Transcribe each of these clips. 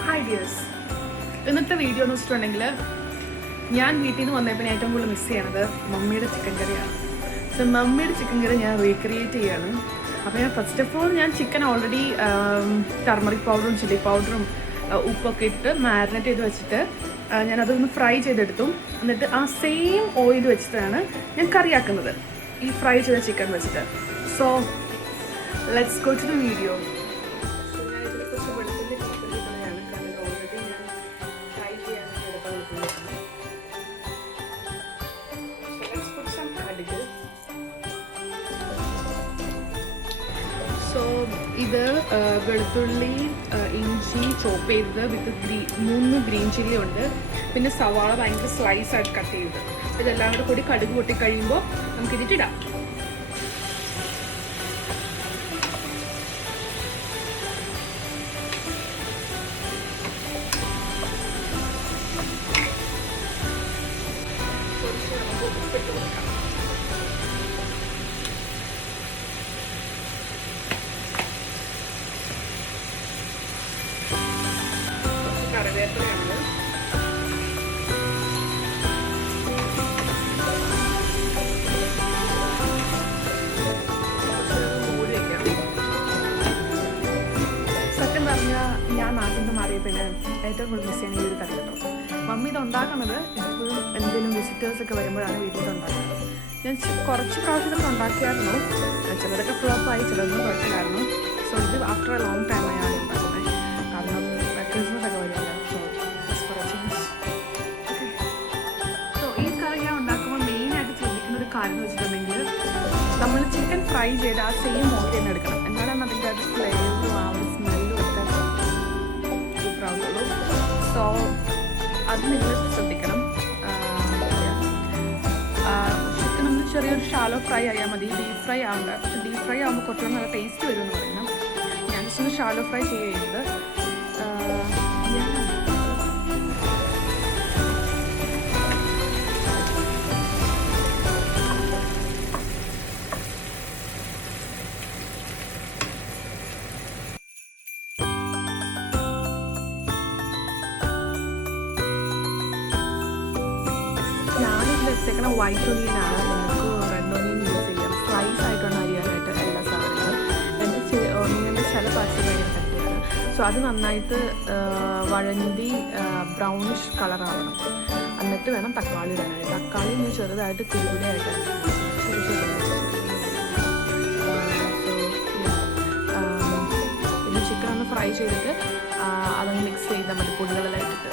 Hi dears, ഇന്നത്തെ video എന്ന് വെച്ചിട്ടുണ്ടെങ്കിൽ ഞാൻ വീട്ടിൽ നിന്ന് വന്നപ്പോൾ ഏറ്റവും കൂടുതൽ മിസ് ചെയ്യണത് മമ്മിയുടെ ചിക്കൻ കറിയാണ്. സോ മമ്മിയുടെ ചിക്കൻ കറി ഞാൻ റീക്രിയേറ്റ് ചെയ്യാണ്. അപ്പോൾ ഞാൻ ഫസ്റ്റ് ഓഫ് ഓൾ ഞാൻ ചിക്കൻ ഓൾറെഡി ടർമറിക് പൗഡറും ചില്ലി പൗഡറും ഉപ്പൊക്കെ ഇട്ട് മാരിനേറ്റ് ചെയ്ത് വെച്ചിട്ട് ഞാനതൊന്ന് ഫ്രൈ ചെയ്തെടുത്തു. എന്നിട്ട് ആ സെയിം ഓയിൽ വെച്ചിട്ടാണ് ഞാൻ കറിയാക്കുന്നത്, ഈ ഫ്രൈ ചെയ്ത ചിക്കൻ വെച്ചിട്ട്. So let's go to the video. So ഇത് വെളുത്തുള്ളി ഇഞ്ചി ചോപ്പ് ചെയ്തത് വിത്ത് 3 ഗ്രീൻ ചില്ലി ഉണ്ട്, പിന്നെ സവാള ഭയങ്കര സ്ലൈസ് ആയിട്ട് കട്ട് ചെയ്തത്. ഇതെല്ലാം കൂടി കടുക് പൊട്ടി കഴിയുമ്പോൾ നമുക്കിതിട്ടിടാം. ഉപ്പിട്ട് കൊടുക്കാം. കറിവേപ്പിലയുണ്ട്, മൂടി വയ്ക്കാം. സത്യം പറഞ്ഞാൽ ഞാൻ നാട്ടിൽ നിന്ന് മാറിയ പിന്നെ ഏറ്റവും കൂടുതൽ മിസ് ചെയ്യുന്ന ഈ ഒരു കറി കേട്ടോ. മമ്മി ഇത് ഉണ്ടാക്കുന്നത് എപ്പോഴും എന്തെങ്കിലും വിസിറ്റേഴ്സൊക്കെ വരുമ്പോഴാണ് വീട്ടിൽ ഉണ്ടാക്കുന്നത്. ഞാൻ കുറച്ച് പ്രാവശ്യമൊക്കെ ഉണ്ടാക്കിയായിരുന്നു, ചിലതൊക്കെ ഫ്ലോപ്പായി, ചിലതൊന്നും കുഴപ്പമില്ലായിരുന്നു. സോ ഇത് ആഫ്റ്റർ എ ലോങ് ടൈമാണ് ഞാൻ ഉണ്ടാക്കുന്നത്, കാരണം ക്രിസ്മസ് ഒക്കെ വരുമല്ലോ. So just for A change. Okay, so ഈ കറി ഞാൻ ഉണ്ടാക്കുമ്പോൾ മെയിനായിട്ട് ശ്രദ്ധിക്കുന്ന ഒരു കാര്യം എന്ന് വെച്ചിട്ടുണ്ടെങ്കിൽ നമ്മൾ ചിക്കൻ ഫ്രൈ ചെയ്ത് ആ സെയിം ഓയിൽ തന്നെ എടുക്കണം. എന്നാലാണ് അതിൻ്റെ അത് ഫ്ലേവറും ആ ഒരു സ്മെല്ലും ഒക്കെ സൂപ്പറാവുള്ളൂ. സോ അത് നിങ്ങൾ ശ്രദ്ധിക്കണം. ചിക്കൻ ഒന്ന് ചെറിയൊരു ഷാലോ ഫ്രൈ ആയാൽ മതി, ഡീപ്പ് ഫ്രൈ ആവണ്ട. പക്ഷെ ഡീപ്പ് ഫ്രൈ ആകുമ്പോൾ കുറച്ചുകൂടെ നല്ല ടേസ്റ്റ് വരും എന്ന് പറയുന്നത്. ഞാൻ ജസ്റ്റ് ഒന്ന് ഷാലോ ഫ്രൈ ചെയ്യുന്നത്. ഞാനിതിൽ എടുത്തേക്കണ വൈറ്റ് ഒനിയനാണ്. നിങ്ങൾക്ക് റെഡ് ഒനിയൻ യൂസ് ചെയ്യാം. സ്ലൈസ് ആയിട്ടാണ് അരിയാനായിട്ട് എല്ലാ സാധനങ്ങളും. എൻ്റെ ഒനിയൻ്റെ ചില പാർട്സ് ഭയങ്കര കട്ടിയാണ്. സോ അത് നന്നായിട്ട് വഴണ്ടി ബ്രൗണിഷ് കളറാവണം. എന്നിട്ട് വേണം തക്കാളി ഇടാനായിട്ട്. തക്കാളി ഞാൻ ചെറുതായിട്ട് തിരുവിടയായിട്ടാണ് പിന്നെ ചിക്കൻ ഒന്ന് ഫ്രൈ ചെയ്തിട്ട് അതങ്ങ് മിക്സ് ചെയ്താൽ മതി പൊടികളെല്ലാം ഇട്ടിട്ട്.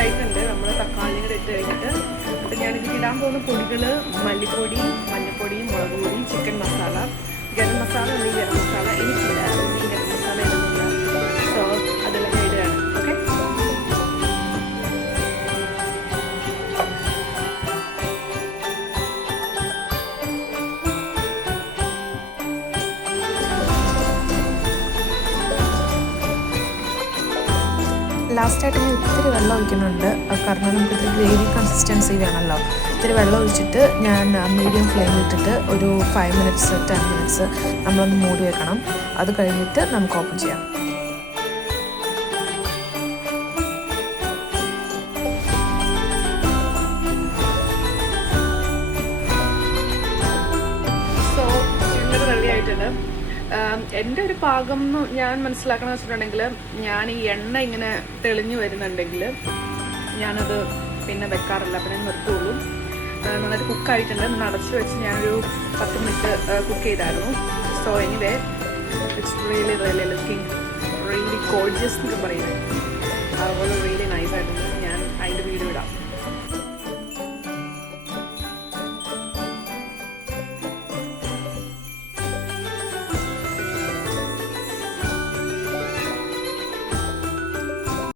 ആയിട്ടുണ്ട് നമ്മൾ തക്കാളിയുടെ ഇട്ട് കഴിഞ്ഞിട്ട്. അപ്പം ഞാനിതിൽ ഇടാൻ പോകുന്ന പൊടികൾ മല്ലിപ്പൊടി, മഞ്ഞൾപ്പൊടി, മുളക് പൊടി, ചിക്കൻ മസാല, ഗരം മസാല അല്ലെങ്കിൽ ഗരം മസാല എനിക്കില്ല, അല്ലെങ്കിൽ ഗരം മസാല ഇടുന്നില്ല. സോ അതെല്ലാം ഞാൻ ഇടുകയാണ്. ഓക്കെ, ലാസ്റ്റായിട്ട് ഞാൻ ഇത്തിരി വെള്ളം ഒഴിക്കുന്നുണ്ട്, കാരണം നമുക്കിത്തിരി ഗ്രേവി കൺസിസ്റ്റൻസി വേണമല്ലോ. ഇത്തിരി വെള്ളം ഒഴിച്ചിട്ട് ഞാൻ മീഡിയം ഫ്ലെയിമിലിട്ടിട്ട് ഒരു 5 മിനിറ്റ്സ് 10 മിനിറ്റ്സ് നമ്മളൊന്ന് മൂടി വെക്കണം. അത് കഴിഞ്ഞിട്ട് നമുക്ക് ഓപ്പൺ ചെയ്യാം. സോ ചിക്കൻ റെഡി ആയിട്ടുണ്ട്. എൻ്റെ ഒരു പാകം ഞാൻ മനസ്സിലാക്കണമെന്ന് വെച്ചിട്ടുണ്ടെങ്കിൽ, ഞാൻ ഈ എണ്ണ ഇങ്ങനെ തെളിഞ്ഞു വരുന്നുണ്ടെങ്കിൽ ഞാനത് പിന്നെ വെക്കാറില്ല, പിന്നെ നിർത്തുള്ളൂ. നന്നായിട്ട് കുക്കായിട്ടുണ്ട്. അടച്ചു വെച്ച് ഞാനൊരു 10 മിനിറ്റ് കുക്ക് ചെയ്തായിരുന്നു. So anyway it's really looking really gorgeous എന്നൊക്കെ പറയുന്നത് അതുപോലെ